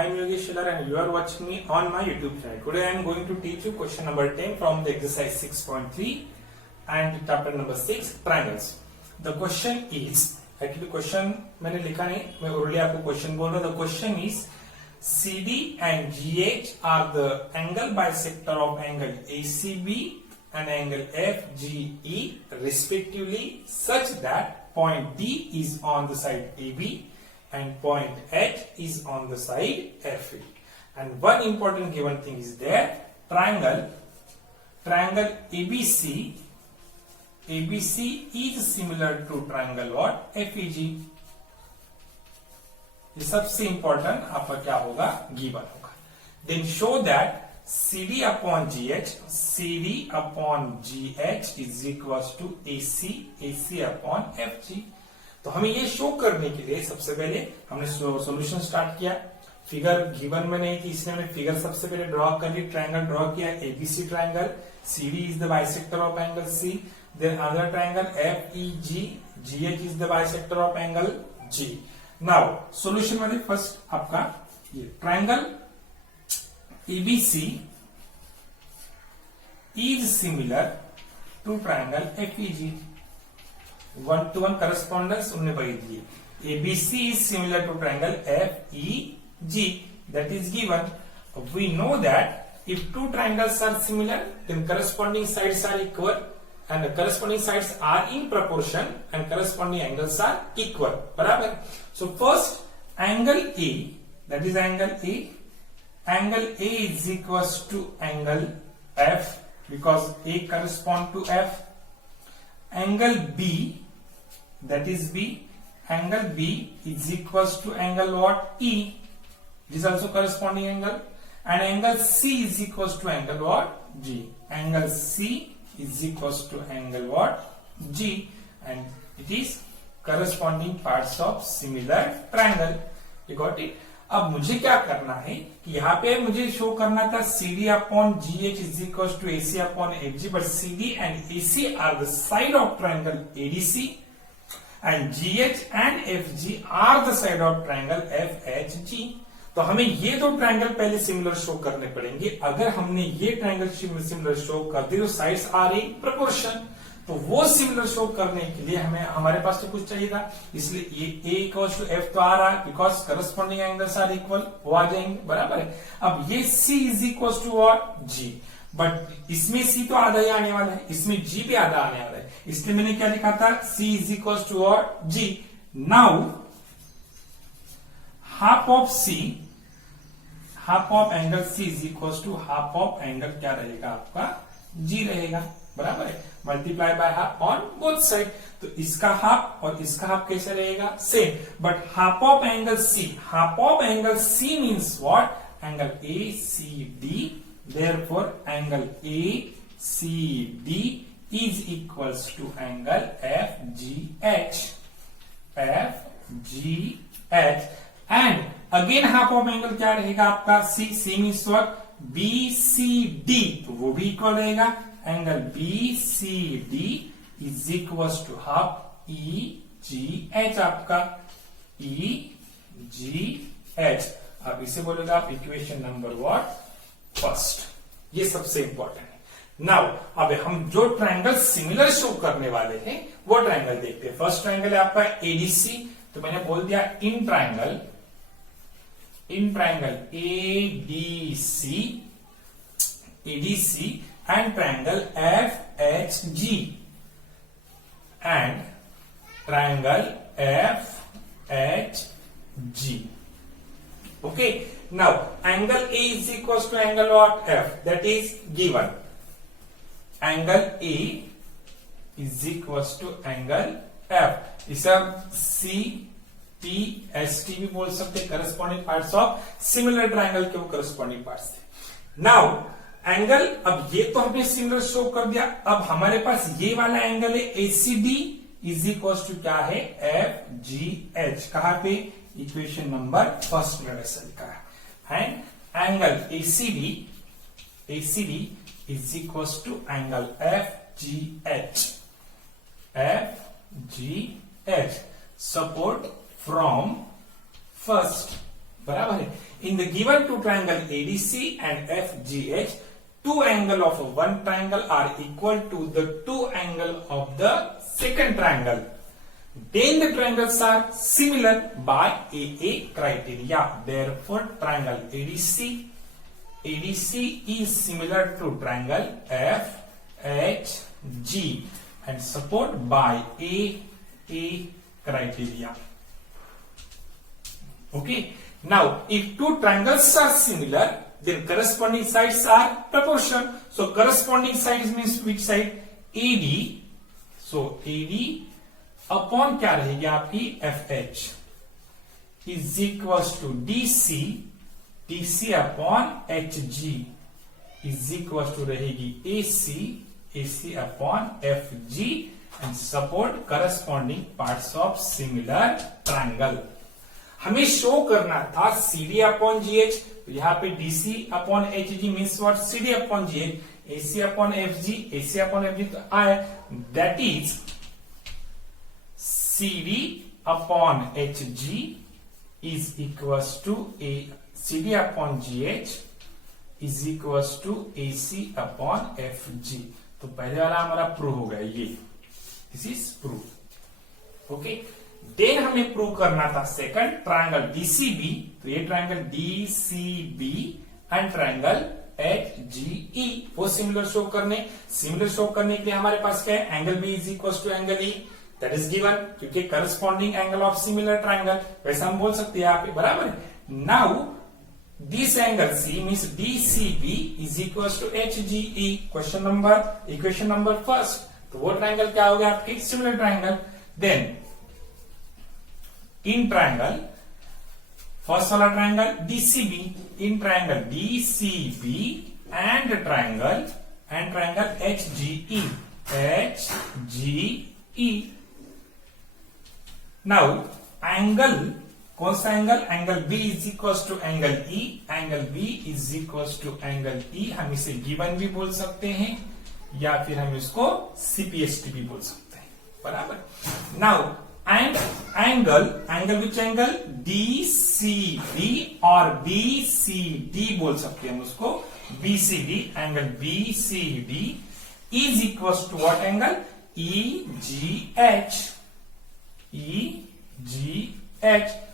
I am Yogesh Shidhar and you are watching me on my YouTube channel. Today I am going to teach you question number 10 from the exercise 6.3 and chapter number 6 triangles. The question is, actually question मैंने लिखा नहीं, मैं already आपको question बोल रहा हूँ. The question is CD and GH are the angle bisector of angle ACB and angle FGE respectively such that point D is on the side AB and point H is on the side FE. And one important given thing is there, triangle ABC is similar to triangle what? FEG. ये सबसे important आपका क्या होगा, given होगा. Then show that CD upon GH is equals to AC upon FG. तो हमें ये show करने के लिए सबसे पहले हमने सॉल्यूशन स्टार्ट किया. फिगर गिवन में नहीं थी इसलिए हमने फिगर सबसे पहले ड्रॉ कर ली. ट्रायंगल ड्रॉ किया, ABC triangle. CD is the bisector of angle C. Then other triangle FEG, GH is the bisector of angle G. Now solution मध्ये फर्स्ट आपका ये triangle ABC is similar to triangle FEG. 1-to-1 correspondence उन्होंने वही दिए. ABC is similar to triangle FEG, that is given. We know that if two triangles are similar, then corresponding sides are equal, and the corresponding sides are in proportion, and corresponding angles are equal. बराबर. So first angle A, that is angle A. Angle A is equals to angle F because A correspond to F. Angle B, that is B. Angle B is equals to angle what? E. It is also corresponding angle. And angle C is equals to angle what? G. Angle C is equals to angle what? G. And it is corresponding parts of similar triangle. You got it? अब मुझे क्या करना है कि यहाँ पे मुझे show करना था CD upon GH is equals to AC upon FG, but CD and AC are the side of triangle ADC and GH and FG are the side of triangle FHG. तो हमें ये दो ट्रायंगल पहले similar show करने पड़ेंगे. अगर हमने ये ट्रायंगल सिमिलर शो कर दिए तो साइड्स आर इन प्रोपोर्शन. तो वो सिमिलर शो करने के लिए हमें हमारे पास तो कुछ चाहिए था, इसलिए ये A इक्वल्स टू F तो आ रहा है because corresponding angles are equal, वो आ जाएंगे. बराबर है. अब ये C is equals to what? G. But इसमें C तो आधा ही आने वाला है, इसमें G भी आधा आने वाला है, इसलिए मैंने क्या लिखा था? C is equals to what? G. Now half of angle C is equals to half of angle क्या रहेगा आपका? G रहेगा. बराबर है. Multiply by half on both side. तो इसका हाफ और इसका हाफ कैसे रहेगा? Same. But half of angle C means what? Angle ACD. Therefore angle ACD is equals to angle FGH. And again half of angle क्या रहेगा आपका? C means what? BCD. तो वो भी इक्वल रहेगा. Angle BCD is equals to half EGH आपका. EGH. अब इसे बोलेगा आप इक्वेशन नंबर व्हाट? फर्स्ट. ये सबसे इंपॉर्टेंट है. नाउ अब हम जो ट्रायंगल सिमिलर शो करने वाले हैं वो ट्रायंगल देखते हैं. फर्स्ट ट्रायंगल है आपका ADC. तो मैंने बोल दिया in triangle ADC and triangle FHG and triangle FHG. Okay. Now angle A is equals to angle what? F. That is given. Angle A is equals to angle F. इसे हम CTST भी बोल सकते. Corresponding parts of similar triangle के वो corresponding parts थे. Now angle, अब ये तो हमने सिमिलर शो कर दिया. अब हमारे पास ये वाला एंगल है ACD इज इक्वल्स टू क्या है? FGH. कहां पे? इक्वेशन नंबर फर्स्ट में वैसा लिखा है. And angle ACD is equals to angle FGH. support from first बराबर है. In the given two triangle ADC and FGH, two angle of one triangle are equal to the two angle of the second triangle. Then the triangles are similar by AA criteria. Therefore, triangle ADC is similar to triangle FHG and support by AA criteria. Okay. Now, if two triangles are similar, then corresponding sides are proportional. So, corresponding sides means which side? AD. So, AD upon क्या रहेगी आपकी FH is equal to DC upon HG is equal to रहेगी AC upon FG and support corresponding parts of similar triangle. हमें show करना था CD upon GH, तो यहाँ पे DC upon HG means what? CD upon GH, AC upon FG तो आया, that is CD upon HG is equals to CD upon GH is equals to AC upon FG. तो पहले वाला हमारा prove हो गया ये. This is proof. Okay. Then हमें प्रूव करना था सेकंड ट्रायंगल DCB. तो ये triangle DCB and triangle HGE वो सिमिलर शो करने के लिए हमारे पास क्या है? Angle B is equal to angle E. That is given, क्योंकि corresponding angle of similar triangle, वैसा हम बोल सकते हैं यहाँ पे. बराबर है. Now this angle C means DCB is equal to HGE. Equation number first. तो वो ट्रायंगल क्या हो गया आपके? Similar triangle. Then in triangle first वाला triangle DCB, in triangle DCB and triangle HGE. Now angle कौन सा angle? Angle B is equal to angle E. Angle B is equal to angle E. हम इसे given भी बोल सकते हैं या फिर हम इसको CPST भी बोल सकते हैं. बराबर. Now and angle which angle? DCB और BCD बोल सकते हैं हम उसको. BCD angle BCD is equal to what angle? EGH.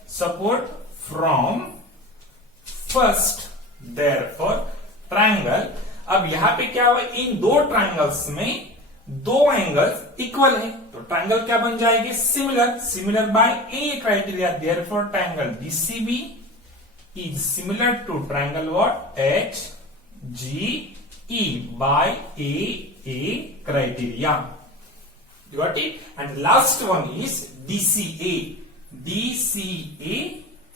Support from first. Therefore, triangle. अब यहां पे क्या हुआ? इन दो ट्रायंगल्स में दो एंगल्स इक्वल है, तो ट्रायंगल क्या बन जाएगी? Similar by A criteria. Therefore, triangle DCB is similar to triangle what? HGE by AA criteria. You got it? And last one is DCA. DCA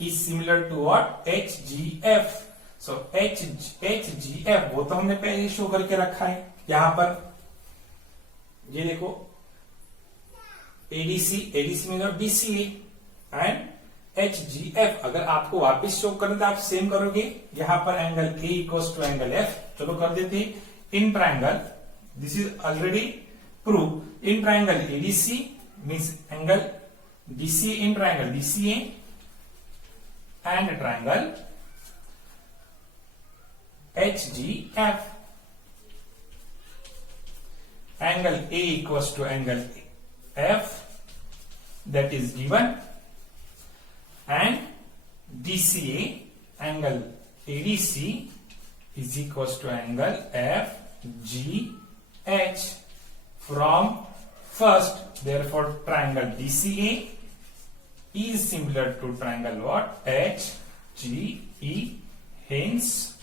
is similar to what? HGF. So HGF वो तो हमने पहले show करके रखा है यहां पर. ये देखो ADC में DCA एंड HGF. अगर आपको वापस शो करना तो आप सेम करोगे. यहां पर angle A equals to angle F. चलो कर देते. In triangle, this is already prove. In triangle ADC means angle DC in triangle DCA and triangle HGF. Angle A equals to angle F, that is given, and DCA angle ADC is equals to angle FGH. From first, therefore triangle DCA is similar to triangle what? HGE. Hence